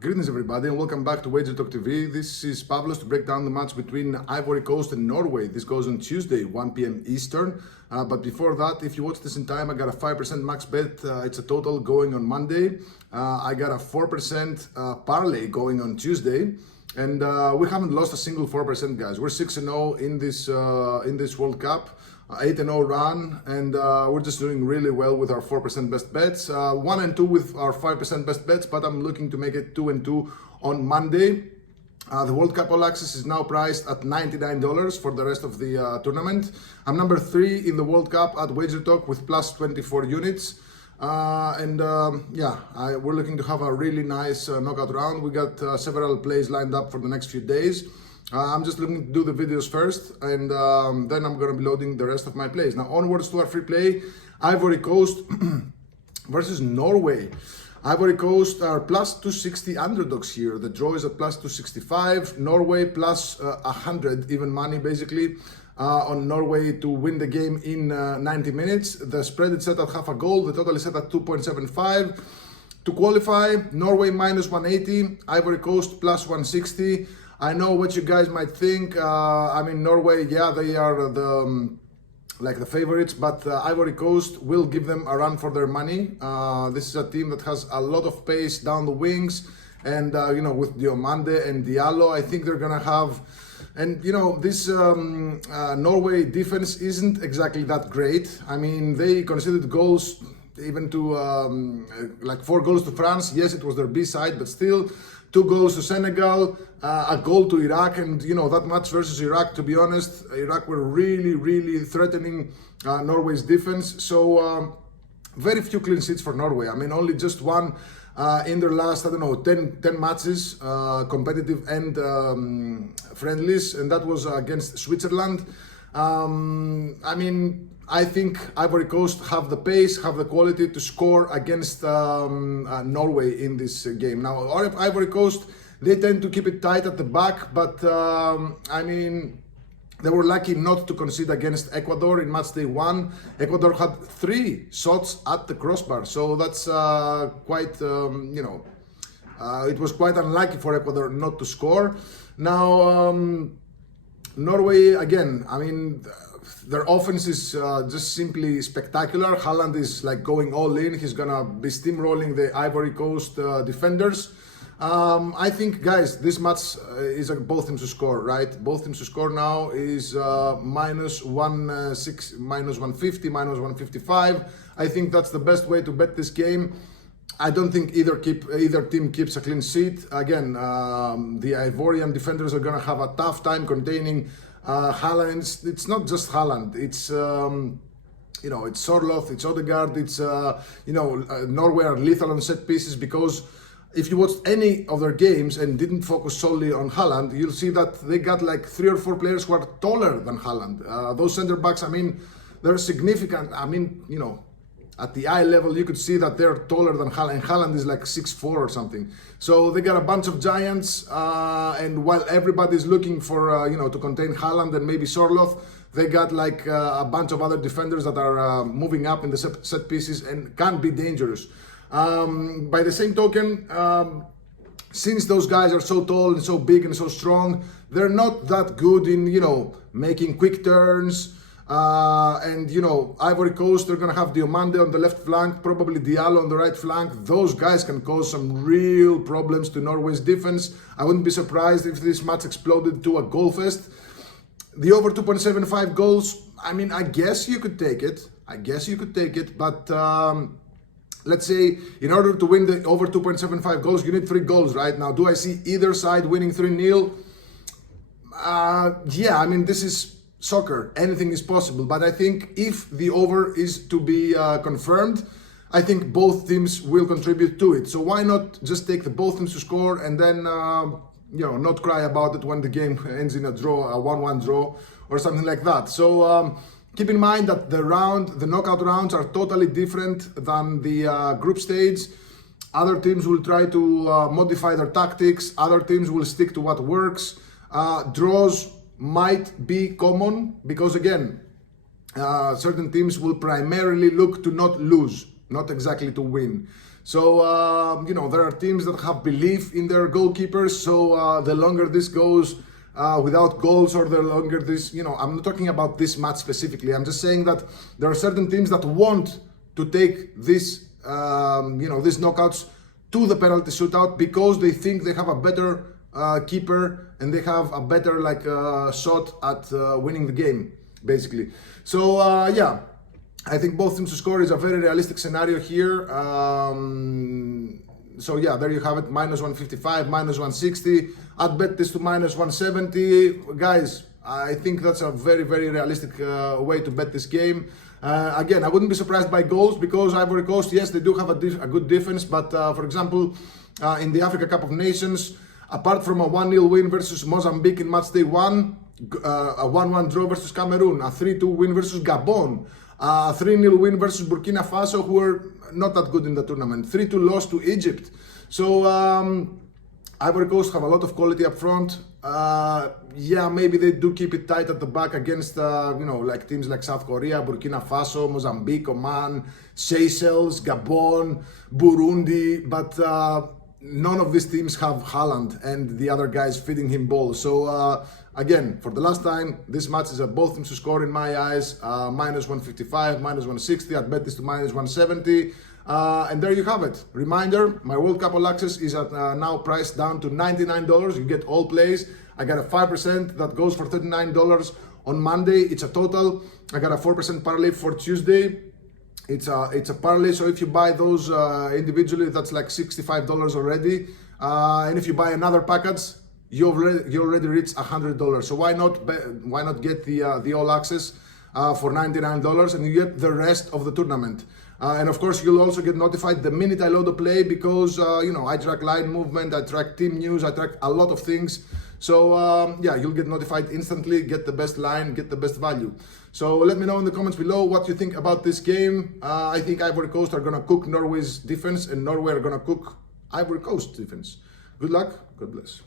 Greetings everybody and welcome back to Wager Talk TV. This is Pavlos to break down the match between Ivory Coast and Norway. This goes on Tuesday, 1 p.m. Eastern. But before that, if you watch this in time, I got a 5% max bet. It's a total going on Monday. I got a 4% parlay going on Tuesday. And we haven't lost a single 4%, guys. We're 6-0 in this World Cup. 8-0 run, and we're just doing really well with our 4% best bets. 1-2 with our 5% best bets, but I'm looking to make it 2-2 on Monday. The World Cup All Access is now priced at $99 for the rest of the tournament. I'm number 3 in the World Cup at Wager Talk with plus 24 units. We're looking to have a really nice knockout round. We got several plays lined up for the next few days. I'm just looking to do the videos first, and then I'm going to be loading the rest of my plays. Now onwards to our free play, Ivory Coast versus Norway. Ivory Coast are plus 260 underdogs here. The draw is at plus 265. Norway plus 100 even money basically on Norway to win the game in 90 minutes. The spread is set at half a goal. The total is set at 2.75. To qualify, Norway minus 180, Ivory Coast plus 160. I know what you guys might think. Norway, yeah, they are the favorites, but Ivory Coast will give them a run for their money. This is a team that has a lot of pace down the wings, and with Diomande and Diallo, I think they're gonna have. And this Norway defense isn't exactly that great. I mean, they conceded goals even to 4 goals to France. Yes, it was their B side, but still. 2 goals to Senegal, a goal to Iraq, and that match versus Iraq, to be honest, Iraq were really threatening Norway's defense. So very few clean sheets for Norway. I mean, only just one in their last, 10 matches, competitive and friendlies, and that was against Switzerland. I think Ivory Coast have the pace, have the quality to score against Norway in this game. Now, Ivory Coast, they tend to keep it tight at the back, but they were lucky not to concede against Ecuador in match day 1. Ecuador had 3 shots at the crossbar, so that's it was quite unlucky for Ecuador not to score. Now, Norway, again, their offense is just simply spectacular. Haaland is going all in. He's gonna be steamrolling the Ivory Coast defenders. I think, guys, this match is both teams to score, right? Both teams to score now is minus 150, minus 155. I think that's the best way to bet this game. I don't think either team keeps a clean sheet. Again, the Ivorian defenders are gonna have a tough time containing Haaland. It's not just Haaland. It's it's Sorloth, it's Odegaard. It's Norway are lethal on set pieces, because if you watched any of their games and didn't focus solely on Haaland, you'll see that they got 3 or 4 players who are taller than Haaland. Those center backs, they're significant. At the eye level, you could see that they're taller than Haaland, and Haaland is 6'4" or something. So they got a bunch of giants, and while everybody's looking for, to contain Haaland and maybe Sorloth, they got a bunch of other defenders that are moving up in the set pieces and can be dangerous. By the same token, since those guys are so tall and so big and so strong, they're not that good in, making quick turns. Ivory Coast, they're going to have Diomande on the left flank, probably Diallo on the right flank. Those guys can cause some real problems to Norway's defense. I wouldn't be surprised if this match exploded to a goal fest. The over 2.75 goals, I guess you could take it. But let's say in order to win the over 2.75 goals, you need 3 goals, right? Now, do I see either side winning 3-0? This is soccer, anything is possible, but I think if the over is to be confirmed, I think both teams will contribute to it. So why not just take the both teams to score and then not cry about it when the game ends in a draw, a 1-1 draw or something like that. So keep in mind that the knockout rounds are totally different than the group stage. Other teams will try to modify their tactics. Other teams will stick to what works. Draws might be common because, again, certain teams will primarily look to not lose, not exactly to win. So, there are teams that have belief in their goalkeepers. So the longer this goes without goals, or the longer this, I'm not talking about this match specifically. I'm just saying that there are certain teams that want to take this, these knockouts to the penalty shootout because they think they have a better keeper and they have a better shot at winning the game, basically. So I think both teams to score is a very realistic scenario here. So yeah, there you have it, minus 155, minus 160. I'd bet this to minus 170. Guys, I think that's a very, very realistic way to bet this game. Again, I wouldn't be surprised by goals because Ivory Coast, yes, they do have a good defense, but for example, in the Africa Cup of Nations, apart from a 1-0 win versus Mozambique in match day 1, a 1-1 draw versus Cameroon, a 3-2 win versus Gabon, a 3-0 win versus Burkina Faso, who were not that good in the tournament, 3-2 loss to Egypt. So Ivory Coast have a lot of quality up front. Yeah, maybe they do keep it tight at the back against, teams like South Korea, Burkina Faso, Mozambique, Oman, Seychelles, Gabon, Burundi, but none of these teams have Haaland and the other guys feeding him balls. So again, for the last time, this match is both teams to score in my eyes, minus 155, minus 160. I'd bet this to minus 170. And there you have it. Reminder, my World Cup All Access is at now priced down to $99. You get all plays. I got a 5% that goes for $39 on Monday. It's a total. I got a 4% parlay for Tuesday. It's a parlay, so if you buy those individually, that's like $65 already. And if you buy another package, you already reached $100. So why not get the All Access for $99 and you get the rest of the tournament. And of course, you'll also get notified the minute I load a play because, I track line movement, I track team news, I track a lot of things. So, you'll get notified instantly, get the best line, get the best value. So let me know in the comments below what you think about this game. I think Ivory Coast are going to cook Norway's defense and Norway are going to cook Ivory Coast defense. Good luck. God bless.